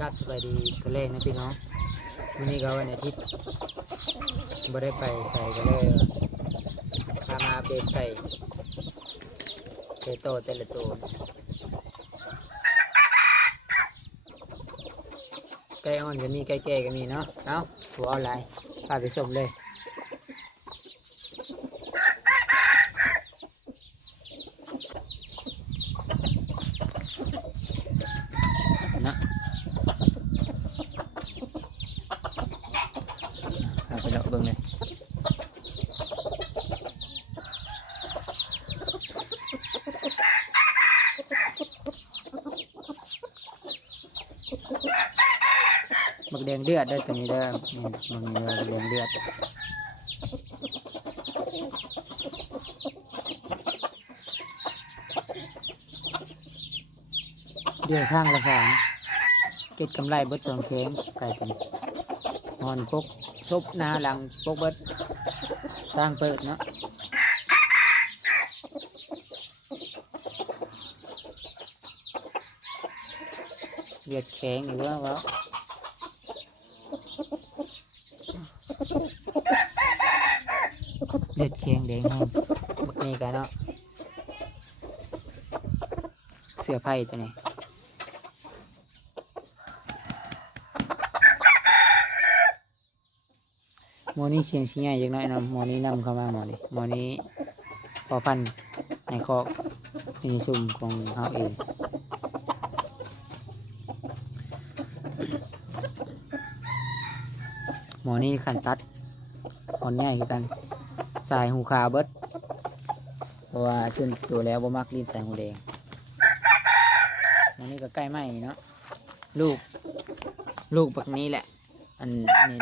กราบสบายดีตัวเลขนะพี่น้องวันนี้ก็วันอาทิตย์บ่ได้ไปใส่ก็เลยพามาอัปเดตไก่โตแต่ละตัวไก่อ่อนก็มีไก่แก่ก็มีเนาะเอาหัวออนไลน์พาไปชมเลยนะพาไปเลาะเบิ่งเลยบักแดงเลือดได้ตัวนี้เด้อนี่มันมีบักแดงเลือดเดือดข้างละสามเก็ดกำไรเบิดสองเค้งไก่ตัวนี้หอนปกซบหน้าหลังปกเบิดตั้งเปิดเนาะเลือดแข็งหรือว่าเลือดแข็งแดงครับบักนี้กันเนาะเสื้อไผ่ตัวนี้หมอนี้เสียงใหญ่ยังน้อยนะหมอนี้นำเข้ามาหมอนี้พอพันในคอกในซุ่มของเขาเองหมอนี้ขันตัดหอนใหญ่คือกันสายหูขาวเบิดเพราะว่าส่วนตัวแล้วบ่มักลิ้นสายหูแดงหมอนี้ก็ใกล้ไหมเนาะลูกแบบนี้แหละอันนี้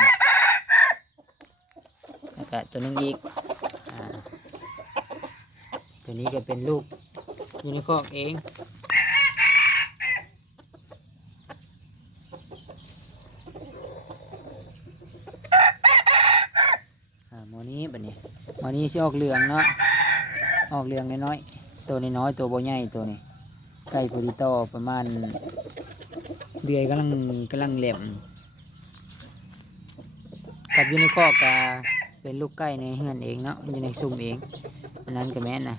แล้วก็ตัวนึงอีกตัวนี้ก็เป็นลูกอยู่ในคอกเองหมอนี้แบบนี้หมอนี้สิออกเหลืองเนาะออกเหลืองน้อยๆตัวน้อยๆตัวโบใหญ่ตัวนี้ไก่พอดีโตประมาณเดือยกำลังเหลี่ยมกับอยู่ในคอกก็เป็นลูกไก่ในเฮือนเองเนาะอยู่ในซุ้มเองอันนั้นก็แม่นนะ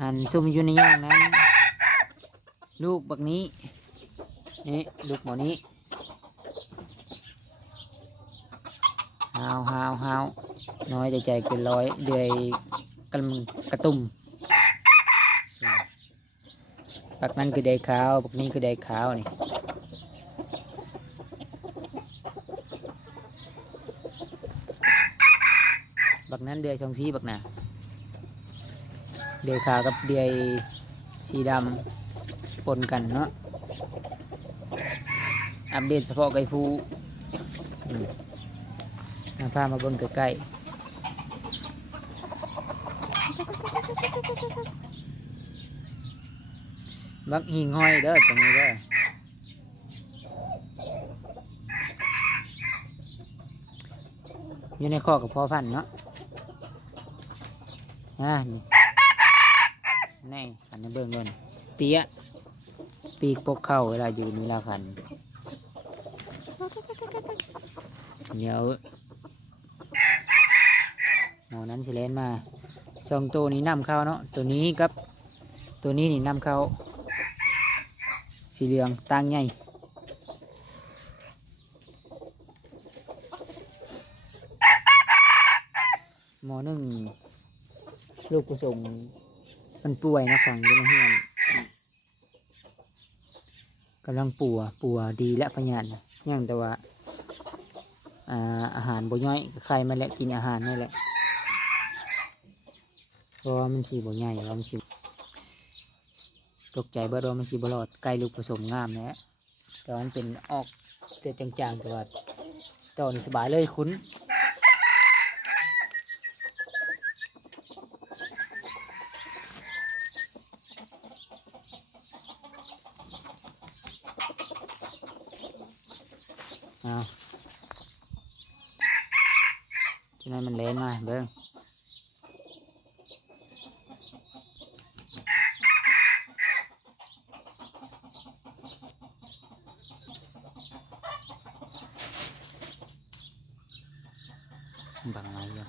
อันซุ้มอยู่ในย่างนั้นลูกบักนี้นี่ลูกหมอนี้ฮาวน้อยใจเกินร้อยเดือยกระตุ่มบักนั้นคือได้ขาวบักนี้คือได้ขาวนี่บักนั้นเดือยสองสีบักน่ะเดือยขาวกับเดือยสีดำปนกันเนาะอัปเดตเฉพาะไก่ผู้พามาเบิ่งใกล้ๆบักหิ่งห้อยเด้อตรงนี้เด้ออยู่ในคอกกับพ่อพันธุ์เนาะนี่ขันในเบิ่งก่อนเตี้ยปีกปกเข้าเวลายืนเวลาขันเดี๋ยวหมอนั้นสิเลนมาสองตัวนี้นำเข้าเนาะตัวนี้กับตัวนี้นี่นำเข้าสีเหลืองต่างใหญ่หมอหนึ่งลูกผสมมันป่วยนะฝั่งยูนเฮียนกำลังปัวดีและพยานยังแต่ว่าอาหารบ่ย่อยไข่มาแล้วกินอาหารนี่แหละเพราะว่ามันสีบ่ใหญ่แล้วมันสีตกใจเบิดว่ามันสีบลอดไก่ลูกผสมงามนะแต่มันเป็นออกเต็จางๆแต่ว่าตอนสบายเลยคุ้นเอาที่นั่นมันเล่นมาเบิ้ง อ บังไว้อยู่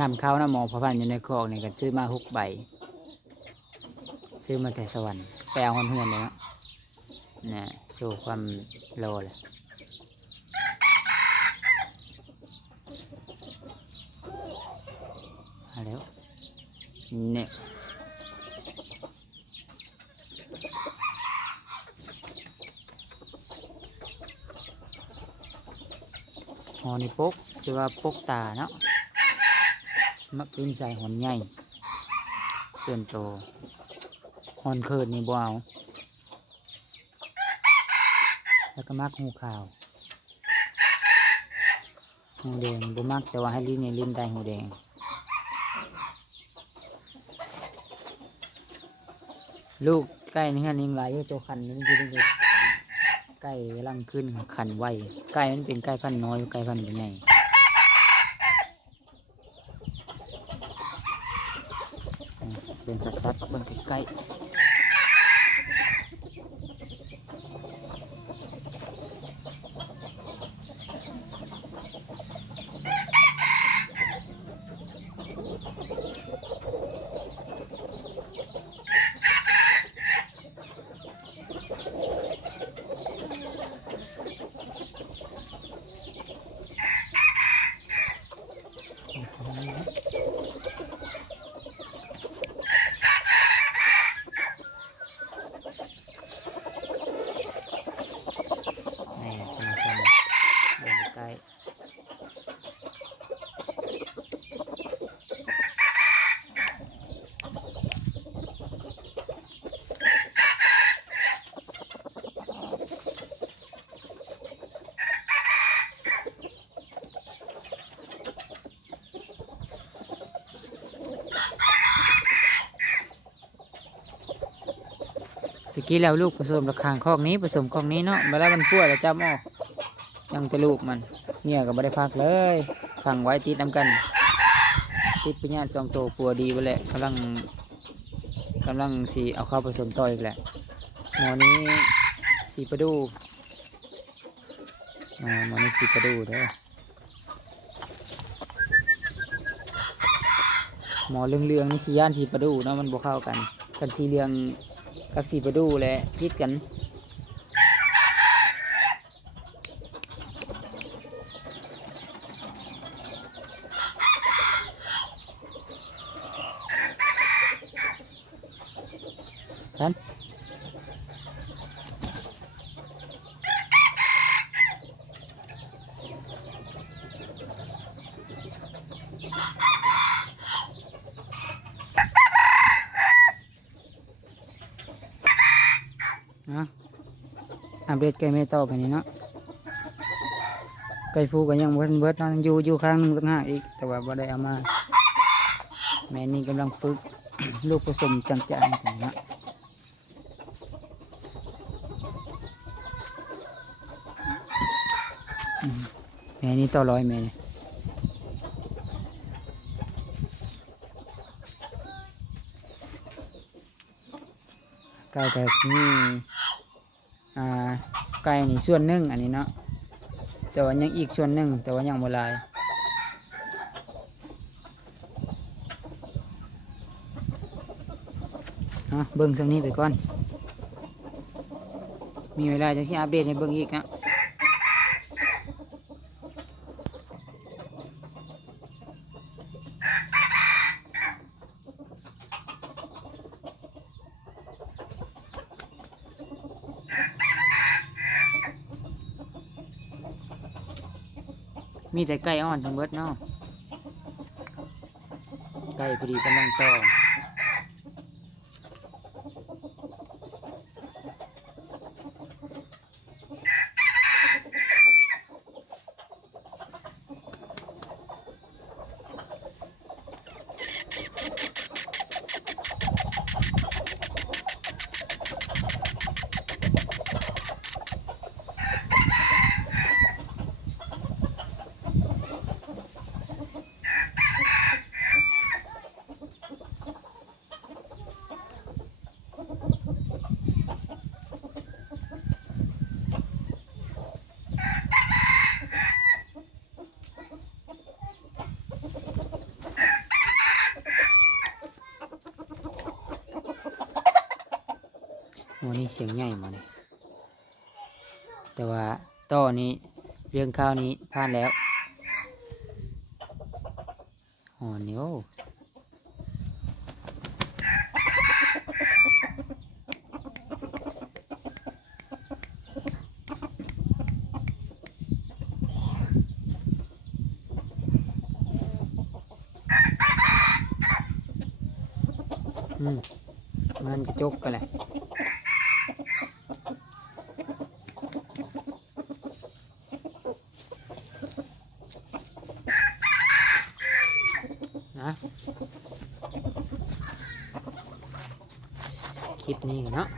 นำเข้านะหมอพระพันธุ์อยู่ในคอกนี่ก็ซื้อมา6 ใบซื้อมาแต่สวรรค์ไปเอาคนเพื่อนเลยเนาะนะโชว์ความโลเลยมาแล้วเนี่ยหอนี่ปกจะว่าปกตาเนาะมักเป็นใส่หอนใหญ่ส่วนโตหอนเคิร์ดนี่บ่เอาแล้วก็มักหูขาวหูแดงบ่มักแต่ว่าให้ลิ้นเนี่ยลิ้นได้หูแดงลูกไก่นี่ฮะนิ่งหลายอยู่ตัวคันนี่มันคือไก่กำลังขึ้นคันไวไก่มันเป็นไก่พันธุ์น้อยไก่พันธุ์ใหญ่เป็นสัดๆเบิ่งใกล้ๆนี่สมาชิกเบิ่งใกล้ตะกี้แล้วลูกผสมระคางคอกนี้ผสมคอกนี้เนาะเวลามันป่วยแล้วจำออกยังจะลูกมันเนี่ยก็ไม่ได้พักเลยขังไว้ติดน้ำกันติดพญาติ2 ตัวปัวดีไปแหละกำลังสีเอาเข้าผสมต่ออีกแหละหมอนี้สีประดูหมอนี้สีประดูเด้อหมอเรื่องนี่สีย่านสีประดูเนาะมันบวเข้ากันสีเหลืองกับสีประดูแหละพิดกันท่านอัปเดตไก่แม่ต่อไปนี้เนาะไก่ผูก็ยังเบิดเนาะอยู่ข้างหนึงต่างหากอีกแต่ว่าบ่ได้เอามาแม่นี่กำลังฝึก ลูกผสมจางๆอย่างเงี้ยแม่นี่ต่อร้อยแม่นี่ไก่แต่นี่ไก่นี่ส่วนหนึ่งอันนี้เนาะแต่ว่ายังอีกส่วนหนึ่งแต่ว่ายังบ่หลายเบิ่งตรงนี้ไปก่อนมีเวลาจะที่อัปเดตให้เบิ่งอีกนะมีแต่ไก่อ่อนทั้งเบิดเนาะไก่พอดีกำลังต่อ โมนี่เสียงใหญ่มาเนี่ยแต่ว่าต่อนี้เรื่องข้าวนี้ผ่านแล้วหอนเนียวมันกระจกกันแหละนะคลิปนี้กันเนาะ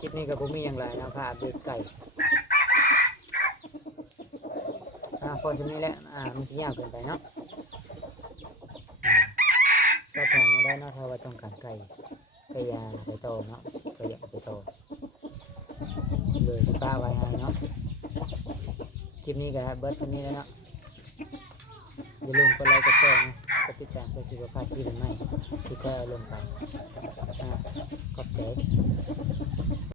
คลิปนี้กับผมมีอย่างไรนะพาเด็กไก่พอชนี้แหละมันสิยาวเกินไปเนาะสอบถามมาได้เนาะถ้าว่าต้องการไก่ยาไปโตเนาะไก่อยากไปโตเลยสป้าไว้ให้เนาะคลิปนี้ก็เบิร์ดชนี้แล้วเนาะอย่าลืมกดไลค์กดแชร์นะกดติดตามเพื่อสุขภาพที่ดีใหม่ที่ก็ลงไปขอบใจ